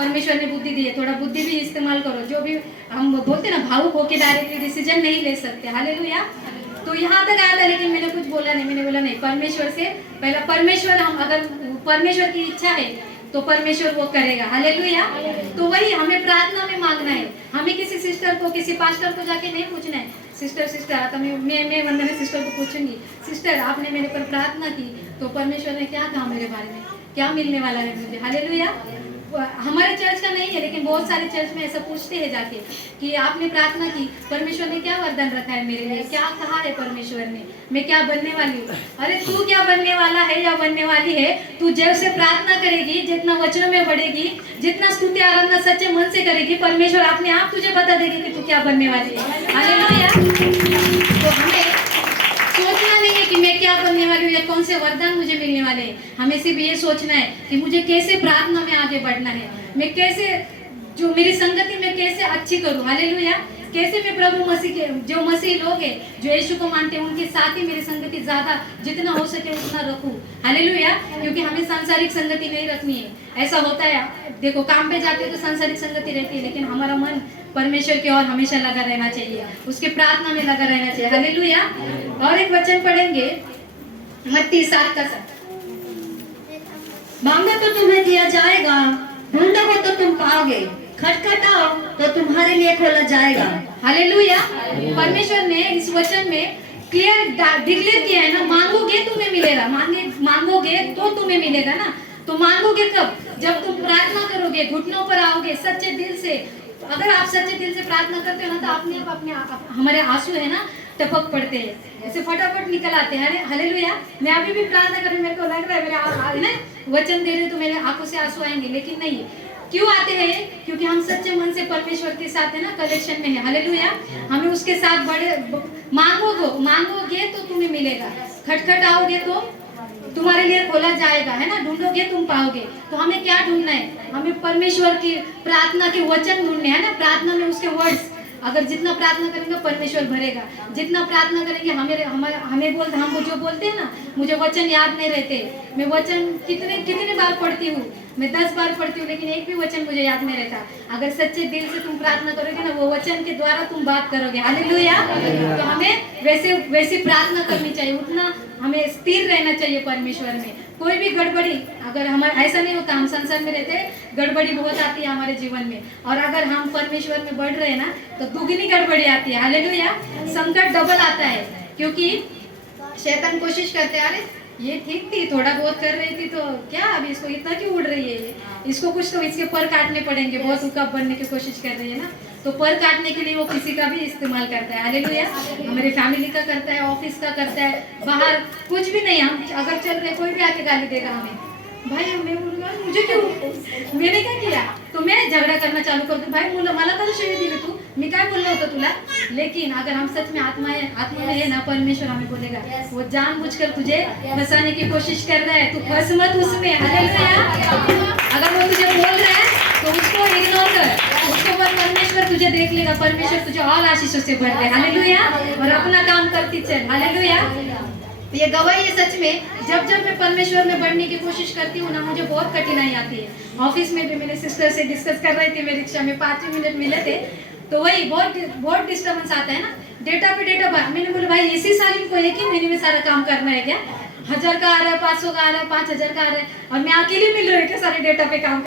परमेश्वर ने बुद्धि दी है, थोड़ा बुद्धि भी इस्तेमाल करो। जो भी हम बोलते हैं ना, भावुक होकर डायरेक्टली डिसीजन नहीं ले सकते। हालेलुया। तो यहाँ तक आया था, लेकिन मैंने कुछ बोला नहीं। मैंने बोला नहीं, परमेश्वर से पहला परमेश्वर, हम अगर परमेश्वर की इच्छा है तो परमेश्वर वो करेगा। हालेलुया। तो वही हमें प्रार्थना में मांगना है। हमें किसी सिस्टर को, किसी पास्टर को जाके नहीं पूछना है, सिस्टर आता मैं वंदना सिस्टर को पूछूंगी, सिस्टर आपने मेरे पर प्रार्थना की तो परमेश्वर ने क्या कहा मेरे बारे में, क्या मिलने वाला है मुझे। हालेलुया। हमारे चर्च का नहीं है, लेकिन बहुत सारे चर्च में ऐसा पूछते हैं जाके कि आपने प्रार्थना की, परमेश्वर ने क्या वरदान रखा है मेरे लिए, क्या कहा है परमेश्वर ने, मैं क्या बनने वाली हूँ। अरे तू क्या बनने वाला है या बनने वाली है, तू जैसे प्रार्थना करेगी, जितना वचनों में बढ़ेगी, जितना स्तुति आराधना सच्चे मन से करेगी, परमेश्वर अपने आप तुझे बता देगी कि तू क्या बनने वाली है। हालेलुया। तो हमें सोचना नहीं है कि मैं क्या बनने वाली हूँ या कौन से वरदान मुझे मिलने वाले हैं। हमें सिर्फ ये सोचना है कि मुझे कैसे प्रार्थना में आगे बढ़ना है, मैं कैसे, जो मेरी संगति में कैसे अच्छी करूँ। हालेलुया। कैसे मैं प्रभु मसीह के, जो मसीह लोग हैं, जो यीशु को मानते हैं, उनके साथ ही मेरी संगति ज्यादा जितना हो सके उतना रखूं। हालेलुया। क्योंकि हमें सांसारिक संगति नहीं रखनी है। ऐसा होता है, देखो काम पे जाते हैं तो सांसारिक संगति रहती है, लेकिन हमारा मन परमेश्वर की ओर हमेशा लगा रहना चाहिए, उसके प्रार्थना में लगा रहना चाहिए। हालेलुया। और एक वचन पढ़ेंगे, मत्ती 7:7। मांगो तो तुम्हें दिया जाएगा, ढूंढोगे तो तुम पाओगे, खटखटाओ तो तुम्हारे लिए खोला जाएगा। हालेलुया। परमेश्वर ने इस वचन में क्लियर डिक्लेयर किया है ना, मांगोगे तुम्हें मिलेगा। मांगोगे तो तुम्हें मिलेगा ना। तो मांगोगे कब, जब तुम प्रार्थना करोगे, घुटनों पर आओगे सच्चे दिल से। अगर आप सच्चे दिल से प्रार्थना करते हो ना, तो अपने आप हमारे आंसू है ना टपक पड़ते हैं, ऐसे फटाफट निकल आते हैं। हालेलुया। मैं अभी भी प्रार्थना कर रही हूँ, मेरे को लग रहा है मेरे ना वचन दे रहे तो मेरे आंखों से आंसू आएंगे, लेकिन नहीं। क्यों आते हैं? क्योंकि हम सच्चे मन से परमेश्वर के साथ है ना, कनेक्शन में है। हालेलुया। हमें उसके साथ मांगोगे तो तुम्हें मिलेगा, खटखटाओगे तो तुम्हारे लिए खोला जाएगा, है ना, ढूंढोगे तुम पाओगे। तो हमें क्या ढूंढना है? हमें परमेश्वर की प्रार्थना के वचन ढूंढने हैं ना, प्रार्थना में उसके वर्ड्स। अगर जितना प्रार्थना करेंगे परमेश्वर भरेगा, जितना प्रार्थना करेंगे हम जो बोलते हैं ना, मुझे वचन याद नहीं रहते, मैं वचन कितने बार पढ़ती हूँ, मैं 10 बार पढ़ती हूँ, लेकिन एक भी वचन मुझे याद नहीं रहता। अगर सच्चे दिल से तुम प्रार्थना करोगे ना, वो वचन के द्वारा तुम बात करोगे। हालेलुया। तो हमें वैसे प्रार्थना करनी चाहिए, उतना हमें स्थिर रहना चाहिए परमेश्वर में। कोई भी गड़बड़ी, अगर हमारा ऐसा नहीं होता, हम संसार में रहते गड़बड़ी बहुत आती है हमारे जीवन में, और अगर हम परमेश्वर में बढ़ रहे हैं ना तो दुगनी गड़बड़ी आती है। हालेलुया। संकट डबल आता है, क्योंकि शैतान कोशिश करते हैं, अरे ये ठीक थी, थोड़ा बहुत कर रही थी, तो क्या अभी इसको इतना क्यों उड़ रही है, इसको कुछ तो इसके पर काटने पड़ेंगे, बहुत उकब बनने की कोशिश कर रही है ना, तो पर काटने के लिए वो किसी का भी इस्तेमाल करता है। हालेलुया। हमारी फैमिली का करता है, ऑफिस का करता है, बाहर कुछ भी नहीं, हम अगर चल रहे कोई भी आके गाली देगा हमें, भाई मुझे क्यों, मैंने क्या किया, तो मैं झगड़ा करना चालू कर दूं, भाई मला कसं शिवी दिली तू, मी काय बोललो होतो तुला। लेकिन अगर हम सच में आत्मा में है ना, परमेश्वर हमें बोलेगा वो जानबूझकर तुझे फंसाने की कोशिश कर रहा है, तू फंस मत उसमें। हालेलुया। अगर वो तुझे बोल रहा है तो उसको इग्नोर कर, उसके बाद परमेश्वर तुझे देख लेगा, परमेश्वर तुझे और आशीषों से भर दे। हालेलुया। और अपना काम करती चल। हालेलुया। ये गवाही है सच में, जब मैं परमेश्वर में बढ़ने की कोशिश करती हूँ ना, मुझे बहुत कठिनाई आती है। ऑफिस में भी मेरे सिस्टर से डिस्कस कर रही थी, मैं रिक्शा में 5 मिनट मिले थे, तो वही बहुत डिस्टर्बेंस आता है ना, डेटा पे डेटा। मैंने बोला भाई इसी साल इनको एक ही महीने में सारा काम करना है क्या? 1000 का आ रहा है, 500 का आ रहा है, 5000 का आ रहा है, और मैं अकेले मिल रही हूँ क्या सारे डेटा पे काम।